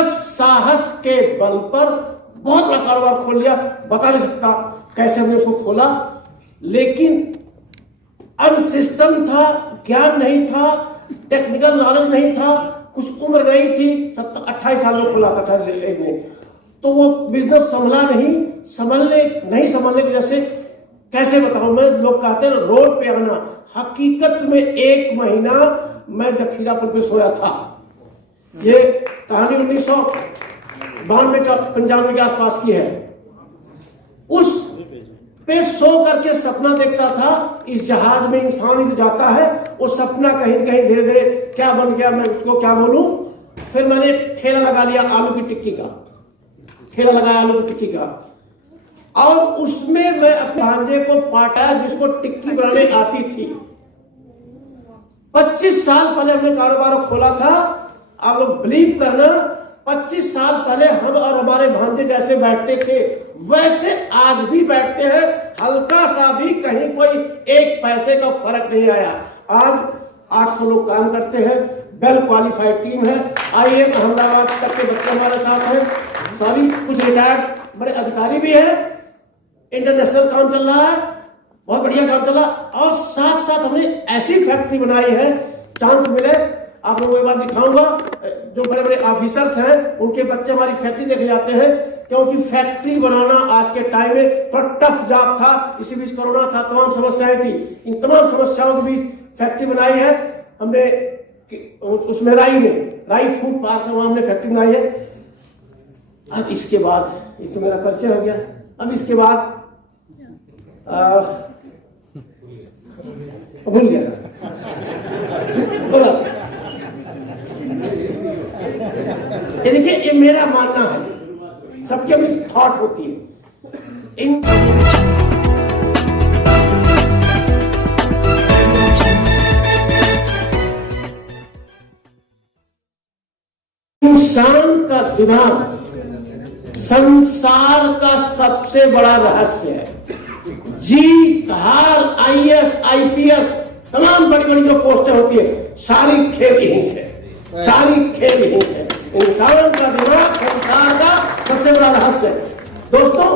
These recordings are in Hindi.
सिर्फ साहस के बल पर बहुत बड़ा कारोबार खोल लिया। बता नहीं सकता कैसे हमने उसको खोला, लेकिन अनसिस्टम था, ज्ञान नहीं था, टेक्निकल नॉलेज नहीं था, कुछ उम्र नहीं थी। 28 साल में खोला था 28 में, तो वो बिजनेस संभलने की वजह से कैसे बताऊं मैं। लोग कहते हैं रोड पे आना, हकीकत में 1 महीना मैं जब खीरापुर पे सोया था, ये कहानी 1992-95 के आसपास की है। उस पे सो करके सपना देखता था, इस जहाज में इंसान ही तो जाता है। वो सपना कहीं कहीं धीरे धीरे क्या बन गया, मैं उसको क्या बोलूं। फिर मैंने ठेला लगा लिया आलू की टिक्की का, ठेला लगाया आलू की टिक्की का, और उसमें मैं अपने भांजे को पाटा जिसको टिक्की बनाने आती थी। 25 साल पहले हमने कारोबार खोला था। आप लोग बिलीव करना, 25 साल पहले हम और हमारे भांजे जैसे बैठते थे वैसे आज भी बैठते हैं। हल्का सा भी कहीं कोई 1 पैसे का फर्क नहीं आया। आज 800 लोग काम करते हैं, वेल क्वालिफाइड टीम है। IIM अहमदाबाद तक के बच्चे हमारे साथ हैं, सभी कुछ रिटायर्ड बड़े अधिकारी भी हैं। इंटरनेशनल काम चल रहा है, बहुत बढ़िया काम चल रहा है। और साथ साथ हमने ऐसी फैक्ट्री बनाई है, चांस मिले आप लोगों को एक बार दिखाऊंगा। जो बड़े बड़े ऑफिसर्स हैं उनके बच्चे हमारी फैक्ट्री देखे जाते हैं, क्योंकि फैक्ट्री बनाना आज के टाइम में थोड़ा टफ जॉब था। इसी बीच कोरोना था, तमाम समस्याएं थी। इन तमाम समस्याओं के बीच फैक्ट्री बनाई है हमने, उसमें राई फूड पार्क में, वहां हमने फैक्ट्री बनाई है। अब इसके बाद, ये तो मेरा परिचय हो गया, अब इसके बाद भूल गया बोला। ये देखिए, ये मेरा मानना है, सबके अपनी थॉट होती है। इंसान का दिमाग संसार का सबसे बड़ा रहस्य है। जीत हार, IAS IPS तमाम बड़ी बड़ी जो पोस्टें होती है, सारी खेल यहीं से, सारी खेल यहीं से। इंसान का दिमाग संसार का सबसे बड़ा रहस्य है। दोस्तों,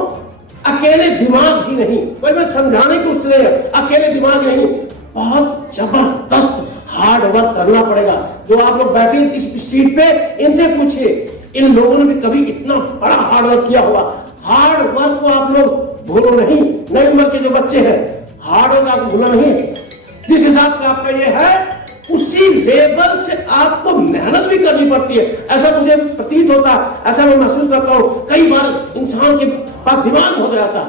अकेले दिमाग ही नहीं, कोई मैं समझाने की कोशिश नहीं है, अकेले दिमाग नहीं, बहुत जबरदस्त हार्ड वर्क करना पड़ेगा। जो आप लोग बैठे इस सीट पे, इनसे पूछिए, इन लोगों ने भी कभी इतना बड़ा हार्ड वर्क किया होगा। हार्ड वर्क को आप लोग भूलो नहीं। नई उम्र के जो बच्चे हैं, हार्ड वर्क आपको भूलना नहीं है। जिस हिसाब से आपका ये है, उसी लेवल से आपको मेहनत भी करनी पड़ती है। ऐसा मुझे प्रतीत होता है, ऐसा मैं महसूस करता हूं। कई बार इंसान के पास दिमाग हो जाता है,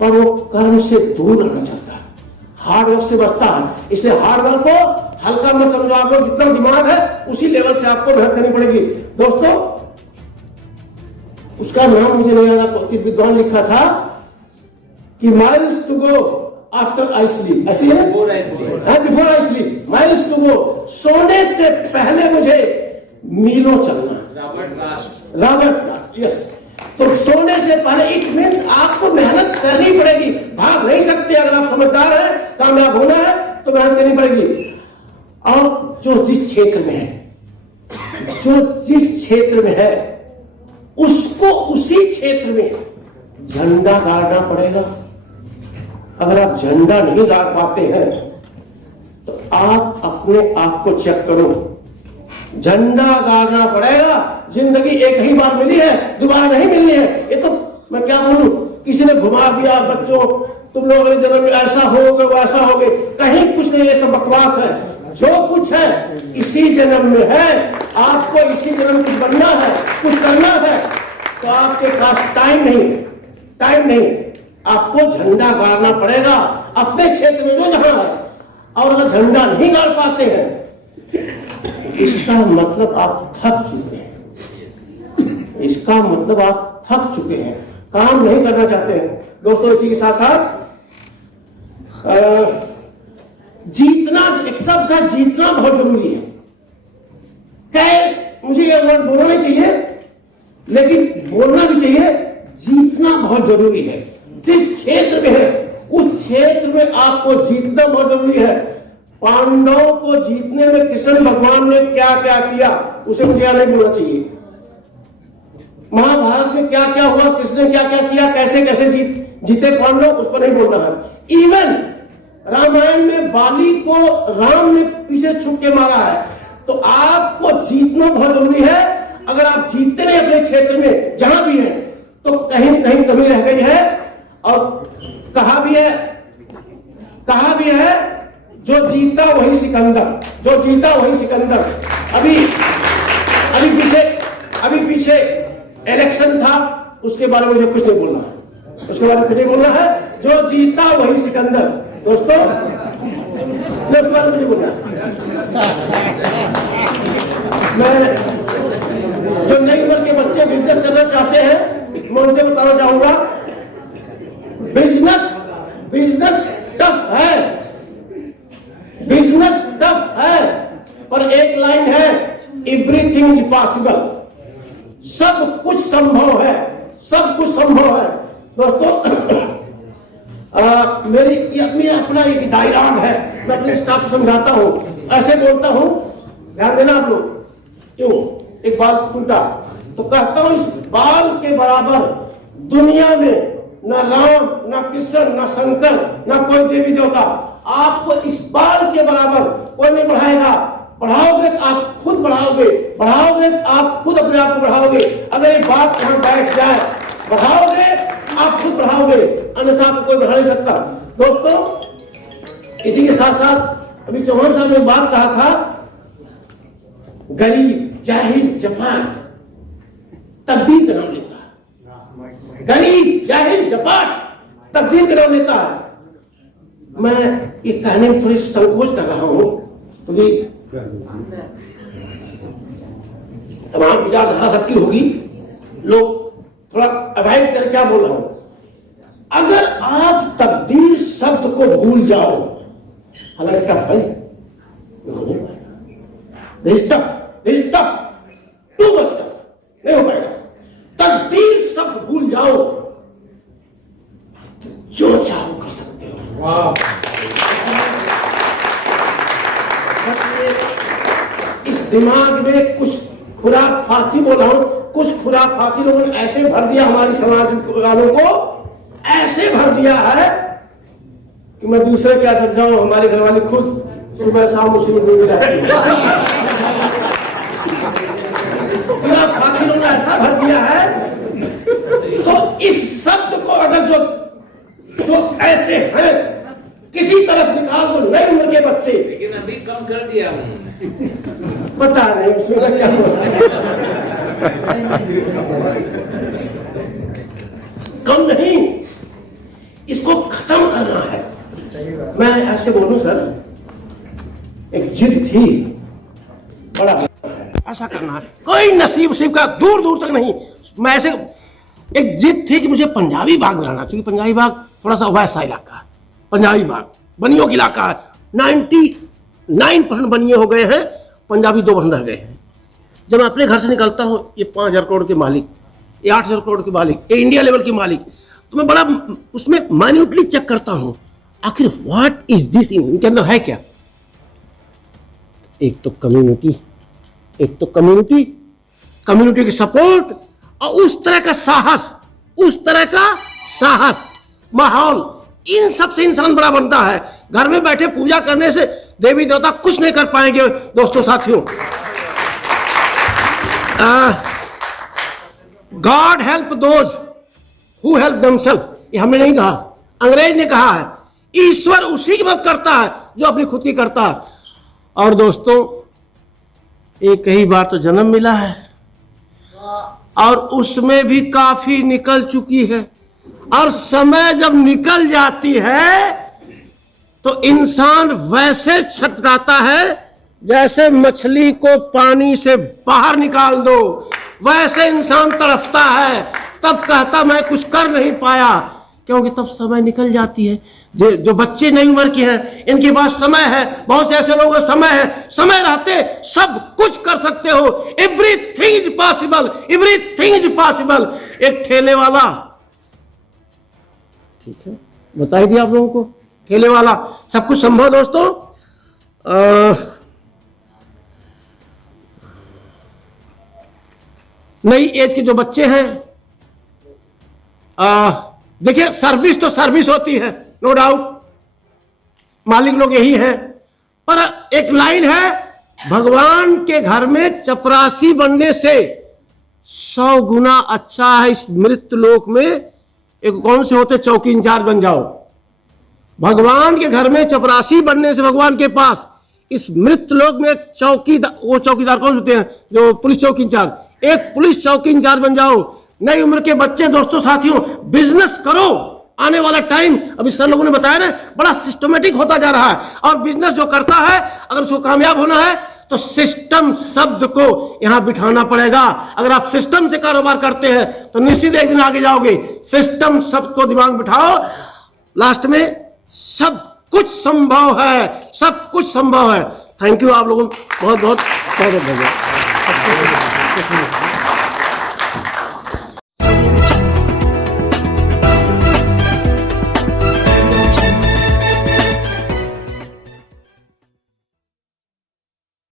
पर वो कर्म से दूर रहना चाहता है, हार्ड वर्क से बचता है। इसलिए हार्ड वर्क को हल्का मत समझो। आप लोग जितना दिमाग है उसी लेवल से आपको मेहनत करनी पड़ेगी। दोस्तों, उसका नाम मुझे नहीं याद, किस विद्वान लिखा था कि miles to go after I sleep, ऐसी है, before I sleep, miles to go, सोने से पहले मुझे मीलों चलना। रॉबर्ट का, यस। तो सोने से पहले, इट मीन्स आपको मेहनत करनी पड़ेगी, भाग नहीं सकते। अगर आप समझदार हैं, कामयाब होना है तो मेहनत करनी पड़ेगी। और जो जिस क्षेत्र में है उसको उसी क्षेत्र में झंडा गाड़ना पड़ेगा। अगर आप झंडा नहीं गाड़ पाते हैं तो आप अपने आप को चेक करो। झंडा गाड़ना पड़ेगा। जिंदगी एक ही बार मिली है, दोबारा नहीं मिलनी है। ये तो मैं क्या बोलूं, किसी ने घुमा दिया, बच्चों तुम लोग अगले जन्म में ऐसा होगे वैसा होगे, कहीं कुछ नहीं, ये सब बकवास है। जो कुछ है इसी जन्म में है। आपको इसी जन्म कुछ बनना है, कुछ करना है, तो आपके पास टाइम नहीं है। आपको झंडा गाड़ना पड़ेगा अपने क्षेत्र में जो जहां है। और अगर झंडा नहीं गाड़ पाते हैं, इसका मतलब आप थक चुके हैं। इसका मतलब आप थक चुके हैं, काम नहीं करना चाहते हैं। दोस्तों, इसी के साथ साथ जीतना, एक शब्द है जीतना, बहुत जरूरी है। मुझे ये वर्ड बोलना नहीं चाहिए, लेकिन बोलना भी चाहिए। जीतना बहुत जरूरी है। जिस क्षेत्र में है उस क्षेत्र में आपको जीतना बहुत जरूरी है। पांडवों को जीतने में कृष्ण भगवान ने क्या क्या किया, उसे मुझे यहाँ नहीं बोलना चाहिए। महाभारत में क्या क्या हुआ, कृष्ण ने क्या क्या किया, कैसे कैसे जीते पांडव, उस पर नहीं बोलना है। इवन रामायण में बाली को राम ने पीछे छुप के मारा है। तो आपको जीतना बहुत जरूरी है। अगर आप जीतते नहीं अपने क्षेत्र में जहां भी है, तो कहीं न कहीं कमी रह गई है। और कहा भी है जो जीता वही सिकंदर, जो जीता वही सिकंदर। अभी पीछे इलेक्शन था, उसके बारे में मुझे कुछ नहीं बोलना है, उसके बारे में कुछ नहीं बोलना है। जो जीता वही सिकंदर। दोस्तों, उसके बारे में मुझे बोलना है। मैं जो नई उम्र के बच्चे बिजनेस करना चाहते हैं, मैं उनसे बताना चाहूंगा, बिजनेस टफ है, बिजनेस टफ है, पर एक लाइन है, एवरीथिंग इज पॉसिबल। सब कुछ संभव है, सब कुछ संभव है। दोस्तों, मेरी अपना एक डायलॉग है, मैं अपने स्टाफ को समझाता हूं, ऐसे बोलता हूं, ध्यान देना आप लोग। क्यों? एक बाल टूटा तो कहता हूं, इस बाल के बराबर दुनिया में न राम, न कृष्ण, न शंकर, न कोई देवी देवता आपको इस बाल के बराबर कोई नहीं बढ़ाएगा। बढ़ाओगे तो आप खुद बढ़ाओगे तो आप खुद अपने आप को बढ़ाओगे। अगर ये बात यहां बैठ जाए, बढ़ाओगे आप खुद बढ़ाओगे, अन्यथा आपको कोई बढ़ा नहीं सकता। दोस्तों, इसी के साथ साथ अभी चौहान साहब ने बात कहा था, गरीब, जाहिल, जपाट तब्दील का नाम लेता है। गरीब, जाहिल, जपाट तब्दील का नाम लेता है। मैं ये कहने में थोड़ी संकोच कर रहा हूं, क्योंकि तमाम विचारधारा सबकी होगी, लोग थोड़ा अवॉइड कर क्या बोल रहा हूं। अगर आप तब्दील शब्द को भूल जाओ, हालांकि टफ है, टू मच टफ, नहीं हो पाएगा। तब्दील शब्द भूल जाओ तो जो चाहो कर सकते हो। इस दिमाग में कुछ खुराफाती बोल रहा हूं, कुछ खुराफाती लोगों ने ऐसे भर दिया, हमारी समाज वालों को ऐसे भर दिया है कि मैं दूसरे क्या समझाऊं। हमारे घर वाले खुद सुबह शाम मुस्लिम में रहती है। खुराफाती लोगों ने ऐसा भर दिया है, तो इस शब्द को अगर जो ऐसे हैं किसी तरह से निकाल दो, नई उम्र के बच्चे। लेकिन अभी कम कर दिया हूं, पता नहीं उसमें क्या हो रहा है। कम नहीं, इसको खत्म करना है। मैं ऐसे बोलूं सर, एक जिद थी, बड़ा ऐसा करना है, कोई नसीब का दूर दूर तक नहीं। मैं ऐसे एक जिद थी कि मुझे पंजाबी बाग बनाना, क्योंकि पंजाबी बाग थोड़ा सा वैसा इलाका है, पंजाबी बाग बनियों का इलाका है। 99% बनिए हो गए हैं, पंजाबी 2% रह गए हैं। जब मैं अपने घर से निकलता हूँ, ये 5,000 करोड़ के मालिक, ये 8,000 करोड़ के मालिक, ये इंडिया लेवल के मालिक, तो मैं बड़ा उसमें माइन्यूटली चेक करता हूँ, आखिर व्हाट इज दिस, इनके अंदर है क्या। एक तो कम्युनिटी की सपोर्ट, और उस तरह का साहस, माहौल, इन सब से इंसान बड़ा बनता है। घर में बैठे पूजा करने से देवी देवता कुछ नहीं कर पाएंगे। दोस्तों, साथियों, God help those who help themselves, ये हमने नहीं कहा, अंग्रेज ने कहा है। ईश्वर उसी की मदद करता है जो अपनी खुद की करता है। और दोस्तों, एक ही बार तो जन्म मिला है, और उसमें भी काफी निकल चुकी है, और समय जब निकल जाती है तो इंसान वैसे छटपटाता है जैसे मछली को पानी से बाहर निकाल दो, वैसे इंसान तड़फता है। तब कहता मैं कुछ कर नहीं पाया, क्योंकि तब समय निकल जाती है। जो बच्चे नई उम्र के हैं, इनके पास समय है, बहुत से ऐसे लोगों का समय है, समय रहते सब कुछ कर सकते हो। Everything is possible, everything is possible. एक ठेले वाला, ठीक है, बताई दिया आप लोगों को, ठेले वाला, सब कुछ संभव। दोस्तों, नई एज के जो बच्चे हैं, देखिए सर्विस तो सर्विस होती है, नो डाउट, मालिक लोग यही है, पर एक लाइन है, भगवान के घर में चपरासी बनने से 100 गुना अच्छा है इस मृत्यु लोक में एक कौन से होते चौकी इंचार्ज बन जाओ। भगवान के घर में चपरासी बनने से भगवान के पास इस मृत्यु लोक में चौकीदार, वो चौकीदार कौन होते हैं जो पुलिस चौकी इंचार्ज, एक पुलिस चौकी इंचार्ज बन जाओ। नई उम्र के बच्चे, दोस्तों, साथियों, बिजनेस करो। आने वाला टाइम, अभी सर लोगों ने बताया ना, बड़ा सिस्टमेटिक होता जा रहा है, और बिजनेस जो करता है अगर उसको कामयाब होना है तो सिस्टम शब्द को यहां बिठाना पड़ेगा। अगर आप सिस्टम से कारोबार करते हैं तो निश्चित एक दिन आगे जाओगे। सिस्टम शब्द को दिमाग में बिठाओ, लास्ट में सब कुछ संभव है, सब कुछ संभव है। थैंक यू आप लोगों को बहुत बहुत धन्यवाद।